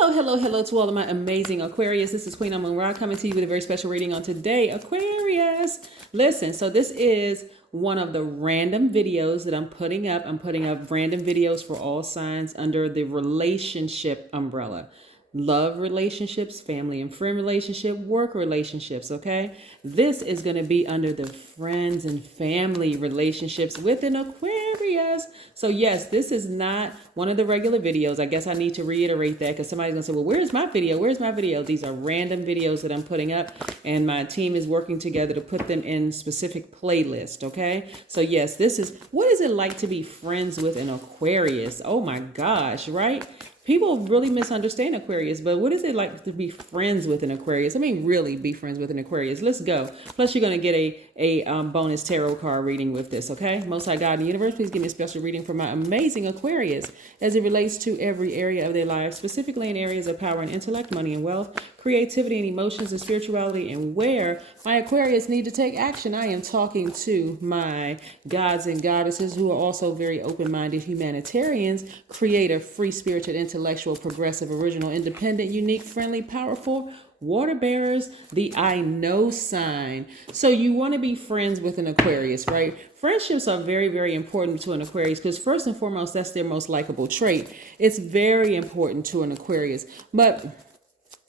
Hello to all of my amazing Aquarius. This is Queen Amun Ra coming to you with a very special reading on today, Aquarius. Listen, so this is one of the random videos that I'm putting up. I'm putting up random videos for all signs under the relationship umbrella. Love relationships, family and friend relationship, work relationships, okay? This is going to be under the friends and family relationships with an Aquarius. So yes, this is not one of the regular videos. I guess I need to reiterate that because somebody's going to say, well, where's my video? Where's my video? These are random videos that I'm putting up and my team is working together to put them in specific playlist, okay? So yes, this is, what is it like to be friends with an Aquarius? Oh my gosh, right? People really misunderstand Aquarius, but what is it like to be friends with an Aquarius? I mean, really be friends with an Aquarius. Let's go. Plus, you're going to get a bonus tarot card reading with this, okay? Most High God in the universe, please give me a special reading for my amazing Aquarius as it relates to every area of their life, specifically in areas of power and intellect, money and wealth, creativity and emotions and spirituality, and where my Aquarius need to take action. I am talking to my gods and goddesses who are also very open-minded humanitarians, creative, free-spirited, intellectual, progressive, original, independent, unique, friendly, powerful, water bearers, the I know sign. So you want to be friends with an Aquarius, right? Friendships are very, very important to an Aquarius because first and foremost, that's their most likable trait. It's very important to an Aquarius, but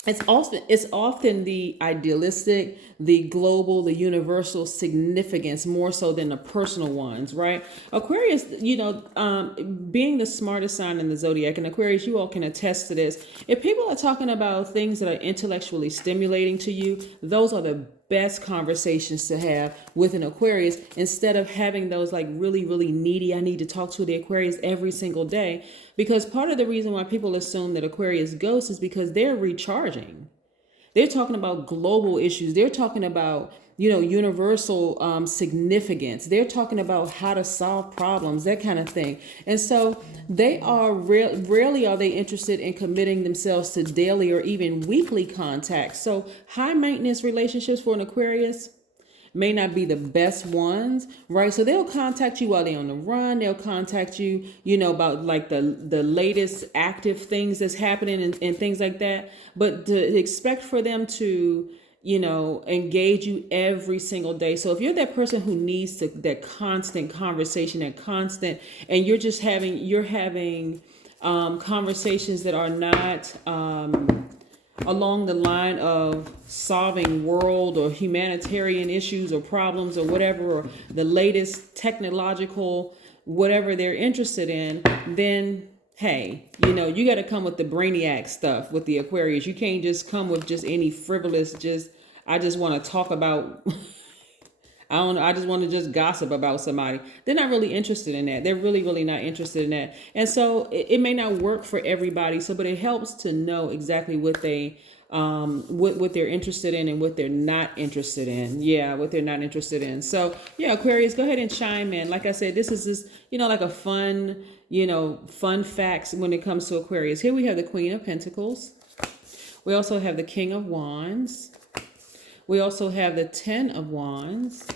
it's often the idealistic, the global, the universal significance more so than the personal ones, right? Aquarius, being the smartest sign in the zodiac, and Aquarius, you all can attest to this. If people are talking about things that are intellectually stimulating to you, those are the best conversations to have with an Aquarius instead of having those like really, really needy, I need to talk to the Aquarius every single day. Because part of the reason why people assume that Aquarius ghosts is because they're recharging. They're talking about global issues. They're talking about, universal significance. They're talking about how to solve problems, that kind of thing. And so they are rarely are they interested in committing themselves to daily or even weekly contact. So high maintenance relationships for an Aquarius may not be the best ones, right? So they'll contact you while they're on the run. They'll contact you, about like the latest active things that's happening and things like that. But to expect for them to, engage you every single day. So if you're that person who needs that constant conversation, and you're having conversations that are not, along the line of solving world or humanitarian issues or problems or whatever, or the latest technological, whatever they're interested in, then hey, you got to come with the brainiac stuff with the Aquarius. You can't just come with just any frivolous, I just want to talk about, I just want to just gossip about somebody. They're not really interested in that. They're really, really not interested in that. And so it may not work for everybody. So, but it helps to know exactly what what they're interested in and what they're not interested in. Yeah, what they're not interested in. So yeah, Aquarius, go ahead and chime in. Like I said, this is just, like a fun, fun facts when it comes to Aquarius. Here we have the Queen of Pentacles. We also have the King of Wands. We also have the 10 of Wands.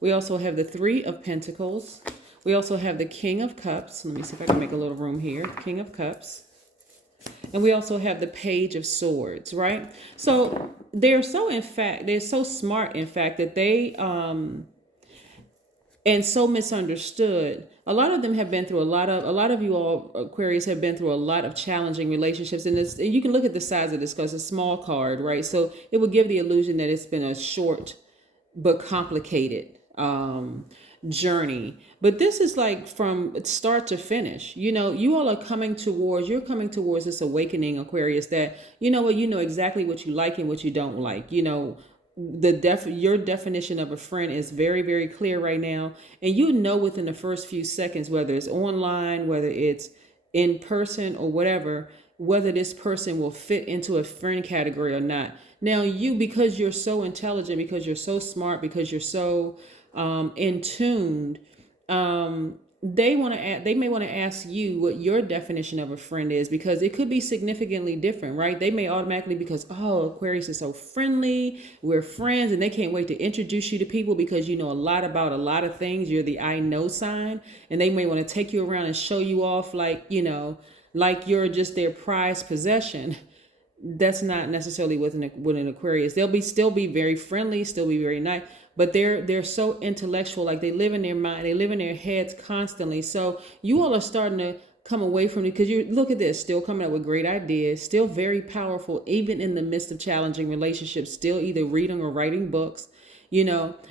We also have the 3 of Pentacles. We also have the King of Cups. Let me see if I can make a little room here. King of Cups. And we also have the Page of Swords, right? So they're so smart, in fact, that they, and so misunderstood. A lot of them have been through a lot of you all Aquarius have been through a lot of challenging relationships. And you can look at the size of this because it's a small card, right? So it would give the illusion that it's been a short but complicated journey. But this is like from start to finish. You all are coming towards this awakening, Aquarius, that you know exactly what you like and what you don't like. Your definition of a friend is very, very clear right now. And within the first few seconds, whether it's online, whether it's in person or whatever, whether this person will fit into a friend category or not. Now because you're so intelligent, because you're so smart, because you're so in tuned, they may want to ask you what your definition of a friend is, because it could be significantly different, right? They may automatically, because Aquarius is so friendly, we're friends, and they can't wait to introduce you to people because you know a lot about a lot of things. You're the I know sign, and they may want to take you around and show you off, like like you're just their prized possession. That's not necessarily with an Aquarius. They'll be still be very friendly, still be very nice, but they're so intellectual. Like they live in their mind, they live in their heads constantly. So you all are starting to come away from it, because you look at this, still coming up with great ideas, still very powerful, even in the midst of challenging relationships, still either reading or writing books,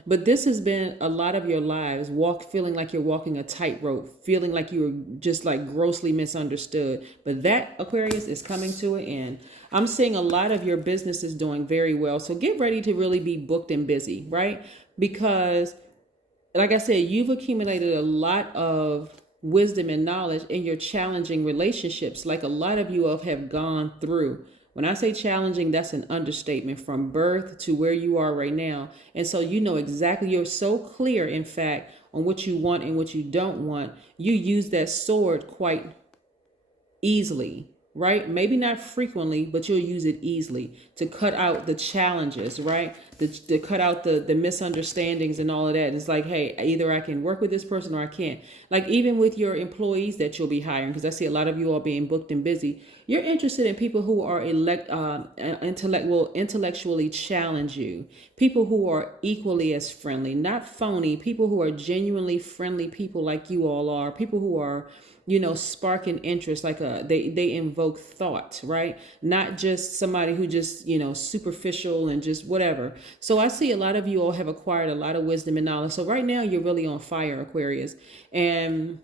but this has been a lot of your lives feeling like you're walking a tightrope, feeling like you were just like grossly misunderstood. But that, Aquarius, is coming to an end. I'm seeing a lot of your businesses doing very well. So get ready to really be booked and busy, right? Because like I said, you've accumulated a lot of wisdom and knowledge in your challenging relationships, like a lot of you all have gone through. When I say challenging, that's an understatement, from birth to where you are right now. And so you know exactly, you're so clear, in fact, on what you want and what you don't want. You use that sword quite easily, right? Maybe not frequently, but you'll use it easily to cut out the challenges, right? To cut out the misunderstandings and all of that. It's like, hey, either I can work with this person or I can't. Like even with your employees that you'll be hiring, because I see a lot of you all being booked and busy. You're interested in people who are intellectually challenge you, people who are equally as friendly, not phony, people who are genuinely friendly people like you all are, people who are sparking interest, like they invoke thought, right? Not just somebody who just, superficial and just whatever. So I see a lot of you all have acquired a lot of wisdom and knowledge. So right now you're really on fire, Aquarius. And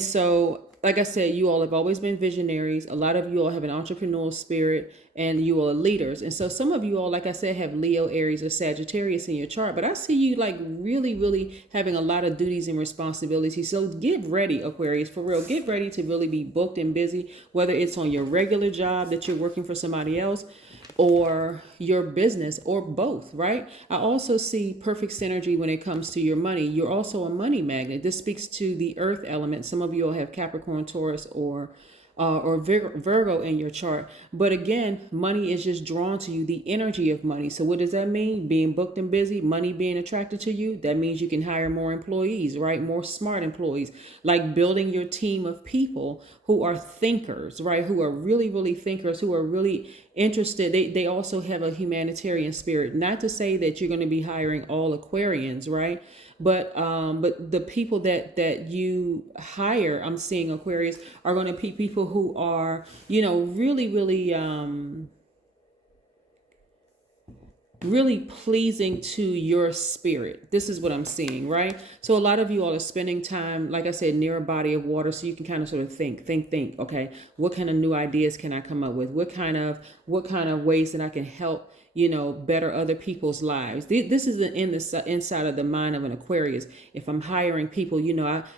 so, like I said, you all have always been visionaries. A lot of you all have an entrepreneurial spirit, and you all are leaders. And so some of you all, like I said, have Leo, Aries, or Sagittarius in your chart. But I see you like really, really having a lot of duties and responsibilities. So get ready, Aquarius, for real. Get ready to really be booked and busy, whether it's on your regular job that you're working for somebody else, or your business, or both, right? I also see perfect synergy when it comes to your money. You're also a money magnet. This speaks to the earth element. Some of you will have Capricorn, Taurus, or Virgo in your chart. But again, money is just drawn to you, the energy of money. So what does that mean? Being booked and busy, money being attracted to you, that means you can hire more employees, right? More smart employees, like building your team of people who are thinkers, right? Who are really, really thinkers, who are really interested. They also have a humanitarian spirit. Not to say that you're going to be hiring all Aquarians, right? But the people that you hire, I'm seeing, Aquarius, are going to be people who are, really, really, really pleasing to your spirit. This is what I'm seeing, right? So a lot of you all are spending time, like I said, near a body of water, so you can kind of sort of think. Okay, what kind of new ideas can I come up with? What kind of ways that I can help better other people's lives. This is in the inside of the mind of an Aquarius. If I'm hiring people,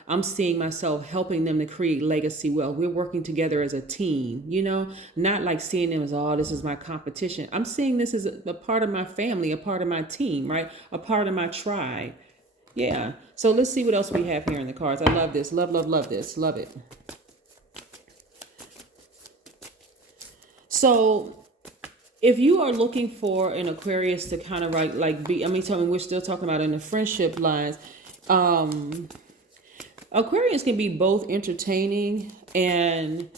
I'm seeing myself helping them to create legacy wealth. We're working together as a team, not like seeing them as, oh, this is my competition. I'm seeing this as a part of my family, a part of my team, right? A part of my tribe. Yeah. So let's see what else we have here in the cards. I love this. Love this. Love it. So if you are looking for an Aquarius to kind of we're still talking about in the friendship lines. Aquarius can be both entertaining and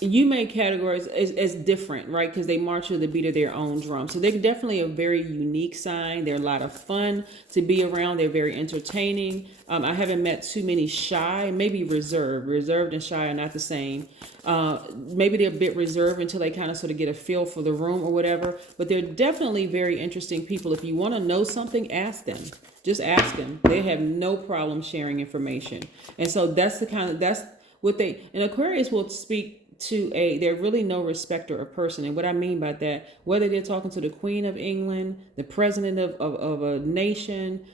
you may categorize as different, right? Because they march to the beat of their own drum. So they're definitely a very unique sign. They're a lot of fun to be around. They're very entertaining. I haven't met too many shy, maybe reserved. Reserved and shy are not the same. Maybe they're a bit reserved until they kind of sort of get a feel for the room or whatever. But they're definitely very interesting people. If you want to know something, ask them. Just ask them. They have no problem sharing information. And so that's what and Aquarius will speak to they're really no respecter of person. And what I mean by that, whether they're talking to the Queen of England, the president of a nation,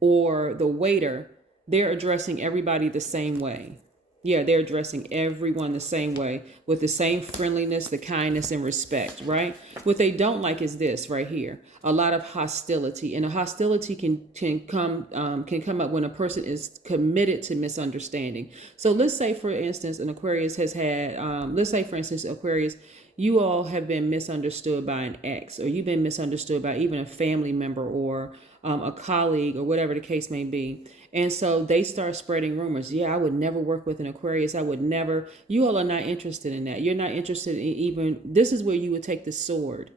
or the waiter, they're addressing everybody the same way. Yeah, they're addressing everyone the same way, with the same friendliness, the kindness, and respect, right? What they don't like is this right here: a lot of hostility, and a hostility can come up when a person is committed to misunderstanding. So let's say, for instance, an Aquarius has had, Aquarius, you all have been misunderstood by an ex, or you've been misunderstood by even a family member, or a colleague, or whatever the case may be. And so they start spreading rumors. Yeah, I would never work with an Aquarius. I would never. You all are not interested in that. You're not interested in even. This is where you would take the sword.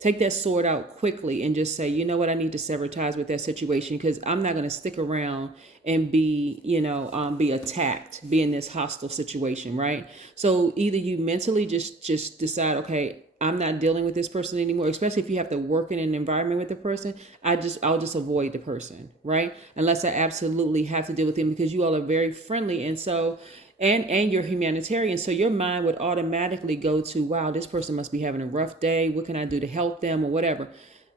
Take that sword out quickly and just say, you know what, I need to sever ties with that situation, because I'm not going to stick around and be, be attacked, be in this hostile situation, right? So either you mentally just decide, okay, I'm not dealing with this person anymore, especially if you have to work in an environment with the person. I'll just avoid the person, right? Unless I absolutely have to deal with them, because you all are very friendly. And so, and you're humanitarian, so your mind would automatically go to, wow, this person must be having a rough day. What can I do to help them, or whatever,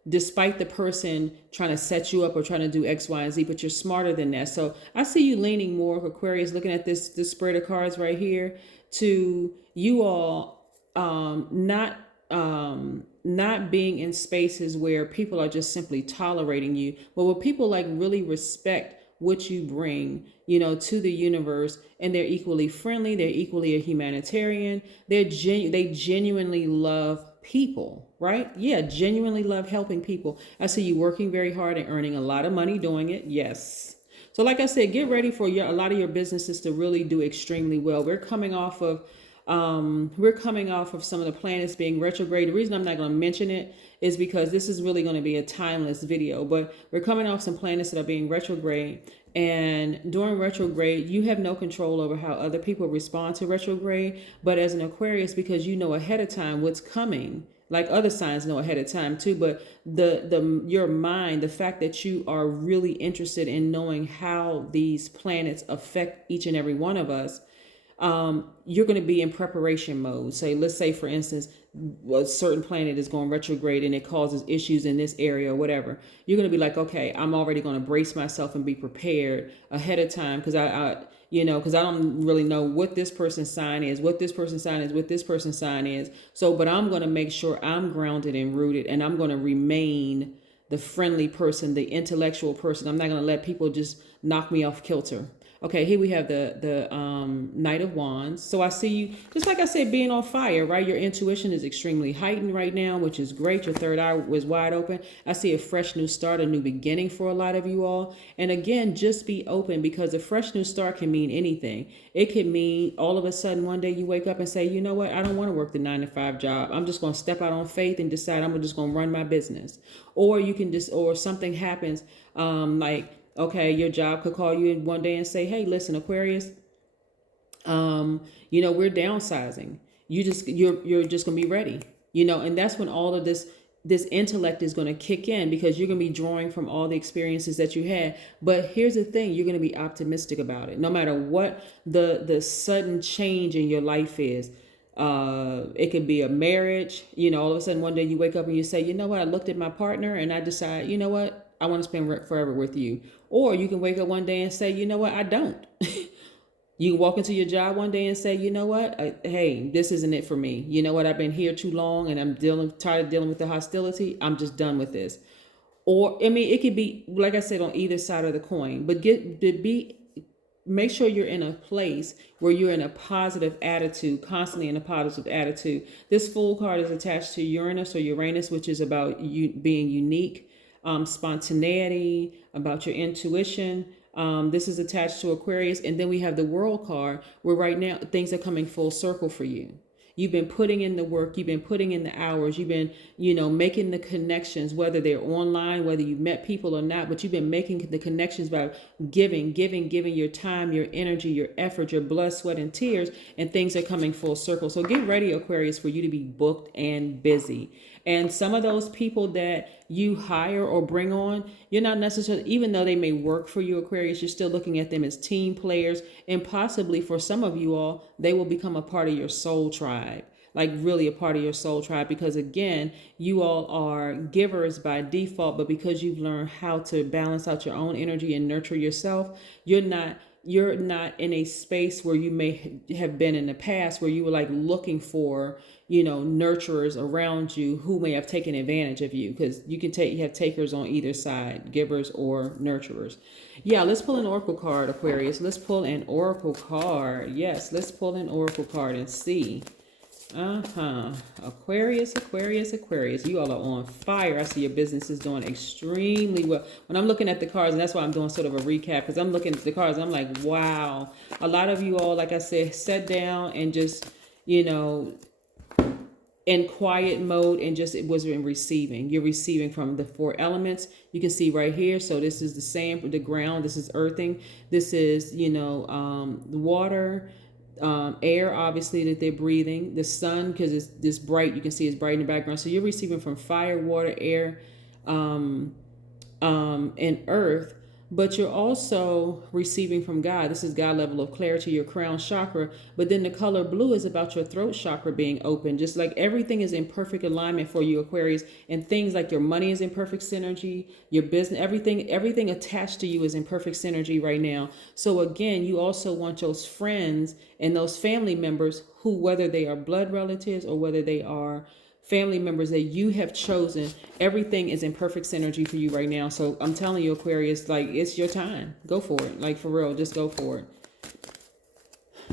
despite the person trying to set you up or trying to do X, Y, and Z. But you're smarter than that. So I see you leaning more, Aquarius, looking at this spread of cards right here, to you all not being in spaces where people are just simply tolerating you, but where people like really respect what you bring, to the universe, and they're equally friendly, they're equally a humanitarian, they genuinely love people, right? Yeah, genuinely love helping people. I see you working very hard and earning a lot of money doing it. Yes. So like I said, get ready for a lot of your businesses to really do extremely well. We're coming off of some of the planets being retrograde. The reason I'm not going to mention it is because this is really going to be a timeless video, but we're coming off some planets that are being retrograde. And during retrograde, you have no control over how other people respond to retrograde. But as an Aquarius, because you know ahead of time what's coming, like other signs know ahead of time too, but your mind, the fact that you are really interested in knowing how these planets affect each and every one of us, you're going to be in preparation mode. Let's say, for instance, a certain planet is going retrograde and it causes issues in this area or whatever. You're going to be like, okay, I'm already going to brace myself and be prepared ahead of time, because because I don't really know what this person's sign is, what this person's sign is, what this person's sign is. So, but I'm going to make sure I'm grounded and rooted, and I'm going to remain the friendly person, the intellectual person. I'm not going to let people just knock me off kilter. Okay, here we have the Knight of Wands. So I see you, just like I said, being on fire, right? Your intuition is extremely heightened right now, which is great. Your third eye was wide open. I see a fresh new start, a new beginning for a lot of you all. And again, just be open, because a fresh new start can mean anything. It could mean all of a sudden one day you wake up and say, you know what? I don't want to work the 9-to-5 job. I'm just going to step out on faith and decide I'm just going to run my business. Or you can or something happens, okay, your job could call you in one day and say, hey, listen, Aquarius, we're downsizing. You're just going to be ready, and that's when all of this intellect is going to kick in, because you're going to be drawing from all the experiences that you had. But here's the thing, you're going to be optimistic about it. No matter what the sudden change in your life is. It could be a marriage, all of a sudden one day you wake up and you say, you know what, I looked at my partner and I decide, you know what, I want to spend forever with you. Or you can wake up one day and say, you know what, I don't. You can walk into your job one day and say, you know what, hey, this isn't it for me. You know what, I've been here too long and I'm tired of dealing with the hostility. I'm just done with this. Or, it could be, like I said, on either side of the coin. But make sure you're in a place where you're in a positive attitude, constantly in a positive attitude. This Fool card is attached to Uranus or Uranus, which is about you being unique, spontaneity, about your intuition. This is attached to Aquarius. And then we have the World card, where right now things are coming full circle for you. You've been putting in the work, you've been putting in the hours, you've been, making the connections, whether they're online, whether you've met people or not, but you've been making the connections by giving your time, your energy, your effort, your blood, sweat, and tears, and things are coming full circle. So get ready, Aquarius, for you to be booked and busy. And some of those people that you hire or bring on, you're not necessarily, even though they may work for you, Aquarius, you're still looking at them as team players. And possibly for some of you all, they will become a part of your soul tribe, like really a part of your soul tribe. Because again, you all are givers by default, but because you've learned how to balance out your own energy and nurture yourself, you're not in a space where you may have been in the past, where you were like looking for, nurturers around you who may have taken advantage of you, because you have takers on either side, givers or nurturers. Yeah, let's pull an oracle card, Aquarius. Let's pull an oracle card. Yes, let's pull an oracle card and see Aquarius, Aquarius, Aquarius. You all are on fire. I see your business is doing extremely well. When I'm looking at the cards, and that's why I'm doing sort of a recap, because I'm looking at the cards, I'm like, wow. A lot of you all, like I said, sat down and just, you know, in quiet mode and just it was in receiving. You're receiving from the four elements. You can see right here. So this is the sand, the ground. This is earthing. This is, you know, the water, air, obviously, that they're breathing. The sun, because it's this bright, you can see it's bright in the background. So you're receiving from fire, water, air, and earth. But you're also receiving from God. This is God level of clarity, your crown chakra. But then the color blue is about your throat chakra being open. Just like everything is in perfect alignment for you, Aquarius. And things like your money is in perfect synergy, your business, everything attached to you is in perfect synergy right now. So again, you also want those friends and those family members who, whether they are blood relatives or whether they are family members that you have chosen, everything is in perfect synergy for you right now. So I'm telling you, Aquarius, like, it's your time. Go for it. Like, for real, just go for it.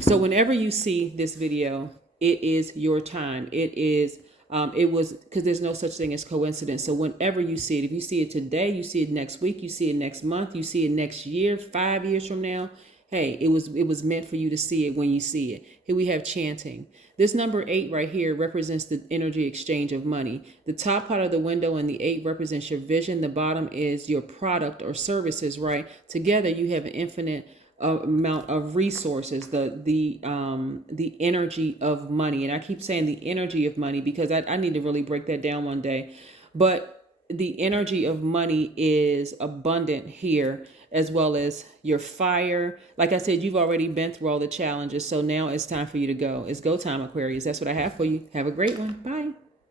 So whenever you see this video, it is your time. It was, because there's no such thing as coincidence. So whenever you see it, if you see it today, you see it next week, you see it next month, you see it next year, 5 years from now, hey, it was meant for you to see it when you see it. Here we have chanting. This number 8 right here represents the energy exchange of money. The top part of the window and the 8 represents your vision. The bottom is your product or services, right? Together you have an infinite amount of resources, the energy of money. And I keep saying the energy of money because I need to really break that down one day. But the energy of money is abundant here, as well as your fire. Like I said, you've already been through all the challenges. So now it's time for you to go. It's go time, Aquarius. That's what I have for you. Have a great one. Bye.